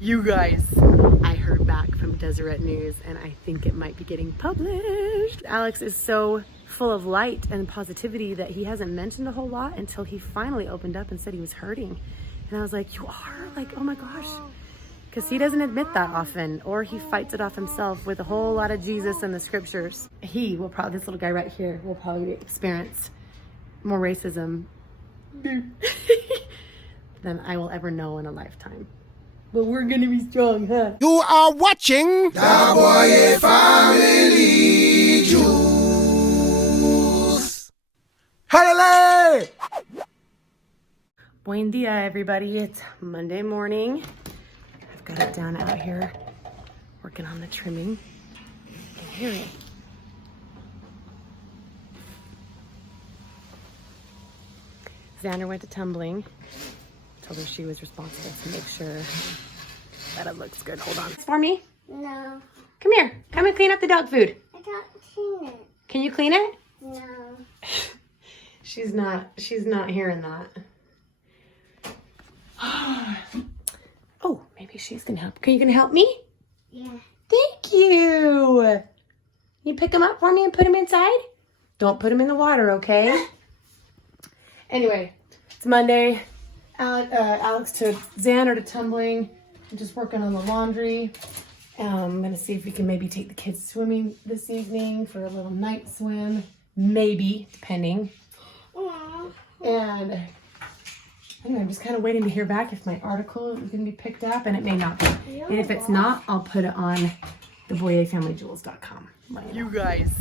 You guys, I heard back from Deseret News and I think it might be getting published. Alex is so full of light and positivity that he hasn't mentioned a whole lot until he finally opened up and said he was hurting. And I was like, you are? Like, oh my gosh. Because he doesn't admit that often, or he fights it off himself with a whole lot of Jesus and the scriptures. He will probably, this little guy right here, will probably experience more racism than I will ever know in a lifetime. But we're gonna be strong, huh? You are watching Juliejboye Family Juice. Hello! Buen dia, everybody. It's Monday morning. I've got it down out here, working on the trimming. You can hear it. Xander went to tumbling. Told her she was responsible to make sure that it looks good. Hold on. For me? No. Come here. Come and clean up the dog food. I can't clean it. Can you clean it? No. She's not hearing that. Oh, maybe she's gonna help. You gonna help me? Yeah. Thank you. You pick him up for me and put him inside? Don't put him in the water, okay? Anyway, it's Monday. Alex took Xander to tumbling. I'm just working on the laundry. I'm gonna see if we can maybe take the kids swimming this evening for a little night swim. Maybe, depending. Aww. And anyway, I'm just kind of waiting to hear back if my article is gonna be picked up, and it may not be. And if it's not, I'll put it on the juliejboye.com. You guys,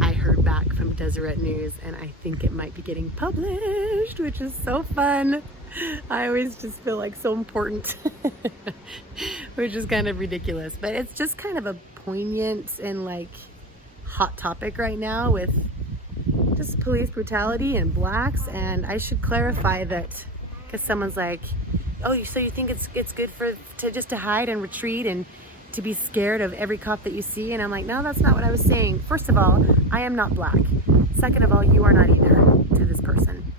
I heard back from Deseret News and I think it might be getting published, which is so fun. I always just feel like so important, which is kind of ridiculous, but it's just kind of a poignant and like hot topic right now with just police brutality and blacks. And I should clarify that, because someone's like, oh, so you think it's good to hide and retreat and to be scared of every cop that you see? And I'm like, no, that's not what I was saying. First of all, I am not black. Second of all, you are not either to this person.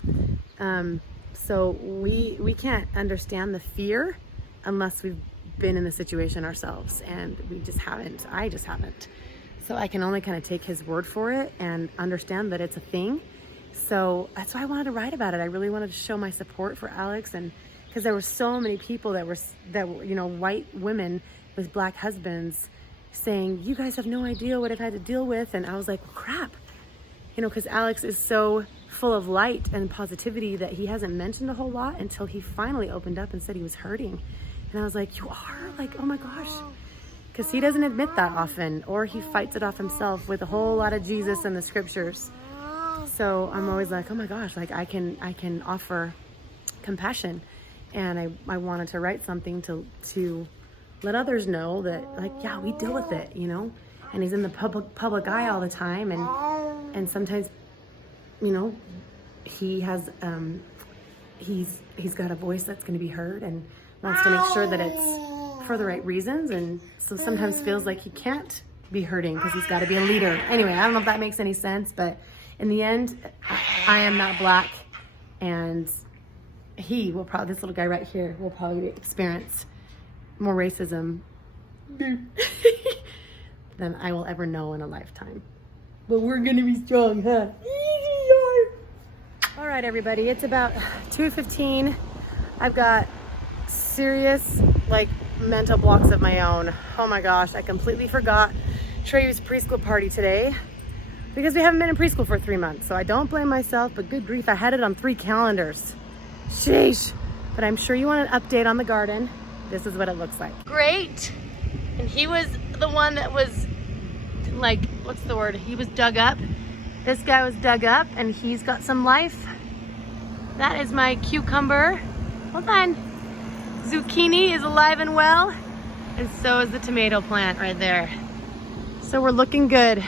So we can't understand the fear unless we've been in the situation ourselves, and we just haven't. I just haven't. So I can only kind of take his word for it and understand that it's a thing. So that's why I wanted to write about it. I really wanted to show my support for Alex, and because there were so many people that were white women with black husbands saying, you guys have no idea what I've had to deal with. And I was like, well, crap, because Alex is so full of light and positivity that he hasn't mentioned a whole lot until he finally opened up and said he was hurting. And I was like, you are? Like, oh my gosh. Because he doesn't admit that often, or he fights it off himself with a whole lot of Jesus and the scriptures. So I'm always like, oh my gosh, like I can offer compassion. And I wanted to write something to let others know that, like, yeah, we deal with it, and he's in the public eye all the time, and sometimes, he has he's got a voice that's going to be heard and wants to make sure that it's for the right reasons, and so sometimes feels like he can't be hurting because he's got to be a leader. Anyway, I don't know if that makes any sense, but in the end, I am not black, and he will probably, this little guy right here, will probably experience more racism than I will ever know in a lifetime. But we're gonna be strong, huh? All right, everybody, it's about 2:15. I've got serious, mental blocks of my own. Oh my gosh, I completely forgot Trey's preschool party today because we haven't been in preschool for 3 months. So I don't blame myself, but good grief, I had it on 3 calendars. Sheesh. But I'm sure you want an update on the garden. This is what it looks like. Great. And he was the one that was what's the word? He was dug up. This guy was dug up and he's got some life. That is my cucumber. Hold on. Zucchini is alive and well. And so is the tomato plant right there. So we're looking good.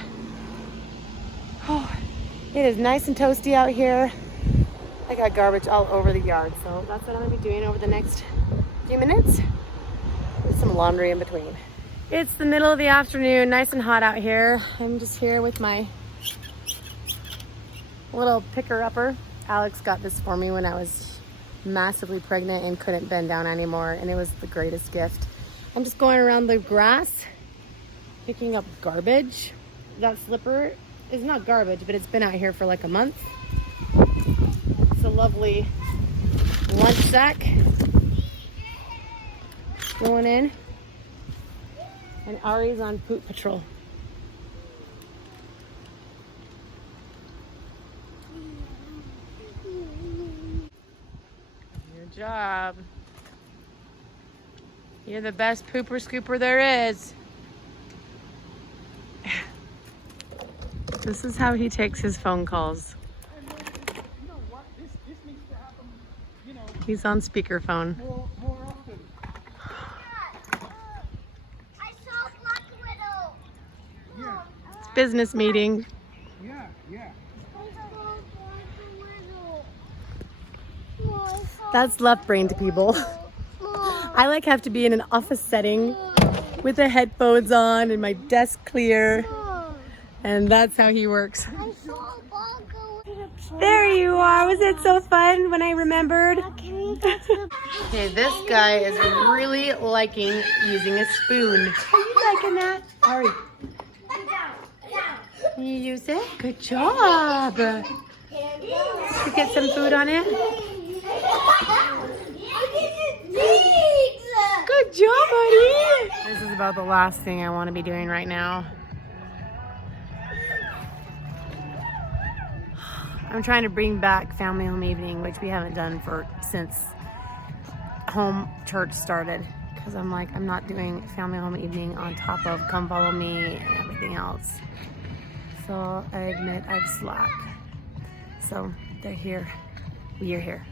Oh, it is nice and toasty out here. I got garbage all over the yard. So that's what I'm gonna be doing over the next few minutes. With some laundry in between. It's the middle of the afternoon, nice and hot out here. I'm just here with my little picker-upper. Alex got this for me when I was massively pregnant and couldn't bend down anymore, and it was the greatest gift. I'm just going around the grass, picking up garbage. That slipper is not garbage, but it's been out here for like a month. It's a lovely lunch sack going in. And Ari's on poop patrol. Good job. You're the best pooper scooper there is. This is how he takes his phone calls. He's on speakerphone. More often. I saw Black Widow. Yeah, It's business meeting. yeah. I saw Black Widow. That's left brain to people. I like have to be in an office setting with the headphones on and my desk clear. And that's how he works. I saw Black Widow. There you are. Was it so fun when I remembered? Can we go to the... Okay, this guy is really liking using a spoon. Are you liking that? Ari, can you use it? Good job. Did you get some food on it? Good job, buddy. This is about the last thing I want to be doing right now. I'm trying to bring back family home evening, which we haven't done since home church started. Because I'm like, I'm not doing family home evening on top of come follow me and everything else. So I admit I've slacked. So they're here. We are here.